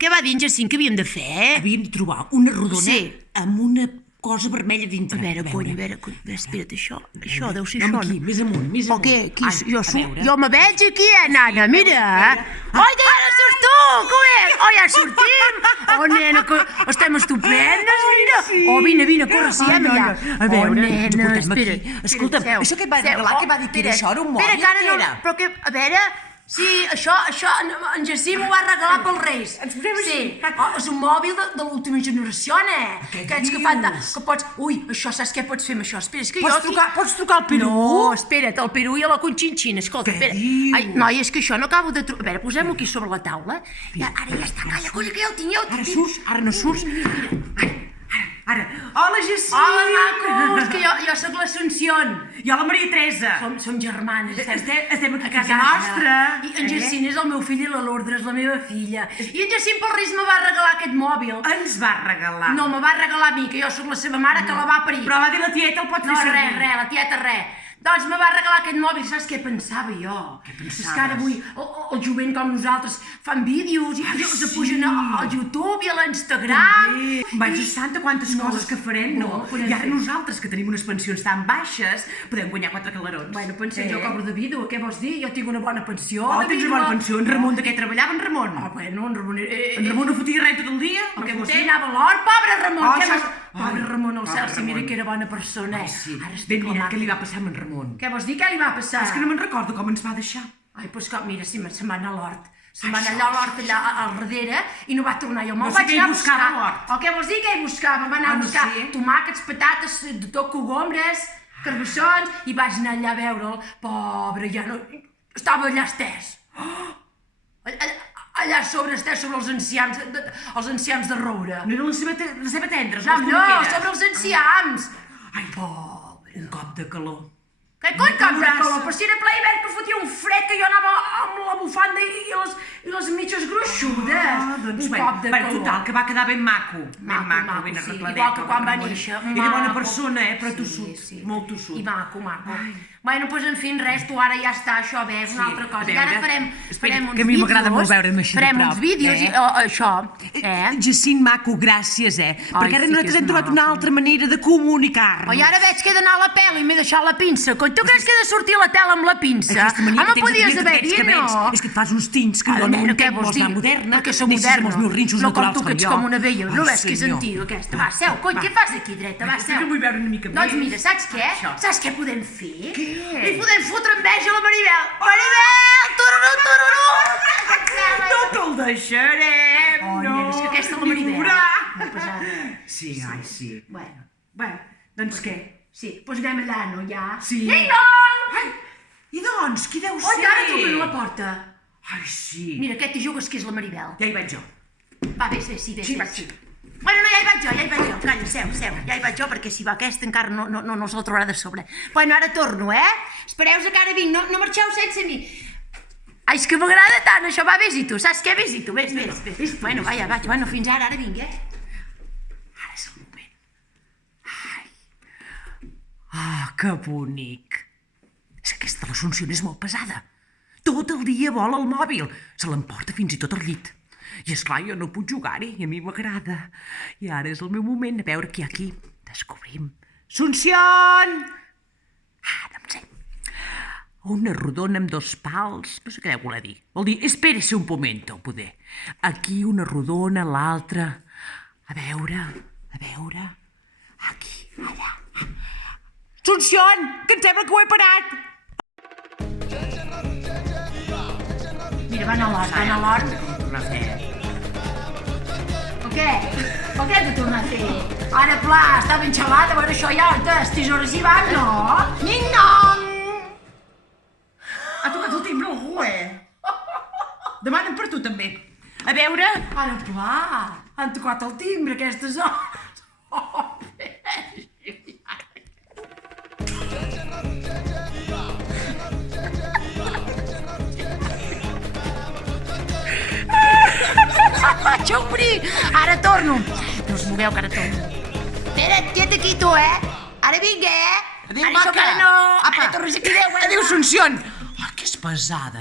què va dir en Jacint que havíem de fer? Havíem de trobar una rodona amb una cosa vermella dintre. A veure, espera't, això deu ser No, això. aquí, més amunt, més O amunt. què? Ai, Jo me veig aquí, nana, mira. Oi, que ja surts tu, com és? Oh, ja sortim. Oh, nena, que estem estupendes, mira. Oh, vine, corre, siguem allà. A veure, oh, nena, ens portem espera. aquí. Escolta'm, això que et va regalar, què va dir que era això? Era un mòbil, Espera, què era? Però que, a veure... Sí, això, en Jacint m'ho va regalar pels Reis. Ens posem així. Sí, és un mòbil de l'última generació, Aquests que fan... Que pots... Ui, això, saps què pots fer amb això? Espera, és que Pots trucar al Perú? No, espera't, el Perú i a la Conxinxina, escolta, espera. dius? Ai, noi, és que això no acabo de trobar... A veure, posem-ho aquí sobre la taula. Ara ja està, calla, colla, que ja ho tinc. Ara no surts? Ara. Hola, Jacint! Hola, macos, que jo soc l'Assumpción. I hola, Maria Teresa. Som germanes. Estem aquí a casa nostra. I en Jacint és el meu fill i la Lourdes és la meva filla. I en Jacint pels Reis me va regalar aquest mòbil. Ens va regalar. No, me va regalar a mi, que jo sóc la seva mare que la va parir. Però va dir la tieta, el pot fer No, servir. res, la tieta res. Doncs me va regalar aquest mòbil, saps què pensava jo? Què pensaves? És que ara avui el jovent com nosaltres fan vídeos i se pugen al YouTube i a l'Instagram. Vaja santa, quantes coses que farem, no? I ara nosaltres, que tenim unes pensions tan baixes, podem guanyar 4 calarons. Bueno, pensem, jo cobro de vídeo, què vols dir? Jo tinc una bona pensió Oh, de tens vídeo. una bona pensió. En Ramon, de què treballava en Ramon? Ah, bueno, en Ramon... En Ramon no fotia res tot el dia? El Què que vols vostè dir? anava a l'hort, pobre Ramon! Oh, Què això- vols... Pobre Ramon al cel, pobre si mira Ramon. que era bona persona. Sí, Ara ben estic mirat com què li va passar amb en Ramon. Què vols dir? Què li va passar? És que no me'n recordo com ens va deixar. Ai, doncs que, mira, si se'n va anar a l'hort. Se'n va anar allà a l'hort, allà al darrere, i no va tornar. Jo me'l No sé vaig què hi anar a buscava buscar. a l'hort. O què vols dir que hi buscava? Va anar a no buscar sé. tomàquets, patates, de tot, cogombres, carbassons, i vaig anar allà a veure'l. Pobre, ja no... Estava allà estès. Allà sobre estès, sobre els enciams de roure. No era la seva tendra, No, sobre els enciams. Ai, pobre, un cop de calor. Que coi cap de calor, però si era ple hivern que fotia un fred que jo anava amb la bufanda i les mitges gruixudes. Doncs un bé, cop de calor. total, que va quedar ben maco. Ben maco, Maco, ben sí, arregladet. igual que quan va Ramon. néixer. Era bona Maco. persona, però Sí, tossut, sí. molt tossut. I maco. Bueno, doncs en fi, res, tu ara ja està, això, és una altra cosa. I ara farem uns vídeos. que a mi m'agrada molt veure'm així de farem prop, uns vídeos, i això, Jacint maco, gràcies, perquè ara sí que nosaltres és hem trobat maco. una altra manera de comunicar-nos. I ara veig que he d'anar a la pela i m'he deixat la pinça. Coi, tu creus que he de sortir a la tela amb la pinça? Aquesta mania que tens de podies tenir haver aquests dit, cabells, no? és que et fas uns tints que Ara, donen nena, un què temps vols molt dir? moderna, Que som deixes moderna. amb els meus rinxos no com naturals tu, que ets jo. com una vella. No Ai, ves que senyor. sentiu aquesta? Va, seu, coi, què fas aquí dreta? Va, seu. Jo vull veure una mica Doncs més. mira, saps què? Això. Saps què podem fer? Què? Li podem fotre enveja a la Maribel. Maribel! Tururú! No te'l deixarem, Oh, no. nena, és que aquesta és la Maribel. Viurà. Una pesada. Sí, ai, sí. Bueno, Doncs què? sí, doncs anem allà, no, ja? Sí. Ding-dong! I doncs, qui deu Oi, ser? ara truquen a la porta. Ai, sí. Mira, aquest t'hi jugues que és la Maribel. Ja hi vaig jo. Va, vés. Sí, Vés. vaig, sí. Bueno, no, ja hi vaig jo. Calla, seu. Ja hi vaig jo, perquè si va aquesta encara no se'l trobarà de sobre. Bueno, ara torno, Espereu que ara vinc, no marxeu sense mi. Ai, és que m'agrada tant, això. Va, vés-hi tu, saps què? Vés-hi tu, vés. Bueno, va, ja vaig. Bueno, fins ara vinc, Ara és el moment. Ai. Que bonic. És que aquesta l'Assumpció és molt pesada. Tot el dia vola el mòbil. Se l'emporta fins i tot al llit. I esclar, jo no puc jugar-hi, i a mi m'agrada. I ara és el meu moment, a veure què hi ha aquí. Descobrim. Assumpción! Ara em sé. Una rodona amb 2 pals, no sé què deu voler dir. Vol dir, espérese un momento, poder. Aquí una rodona, l'altra. A veure, aquí, allà. Assumpción, que em sembla que ho he parat. Mira, van a l'hort. Tornar a fer. O què? O què has de tornar a fer? Ara, pla, està ben xalat, a veure això ja, les tisores hi van, no? Ning-dong! Ha tocat el timbre algú, Demanen per tu, també. A veure... Ara, pla, han tocat el timbre aquestes hores. Oh, vaig a obrir! Ara torno! No us mogueu, que ara torno. Espera't, quieta aquí tu, Ara vinc, Adéu, Ara això maca. que ara no... Apa. Ara tornes aquí, adéu. Adéu, Assumpción. Ah, que és pesada.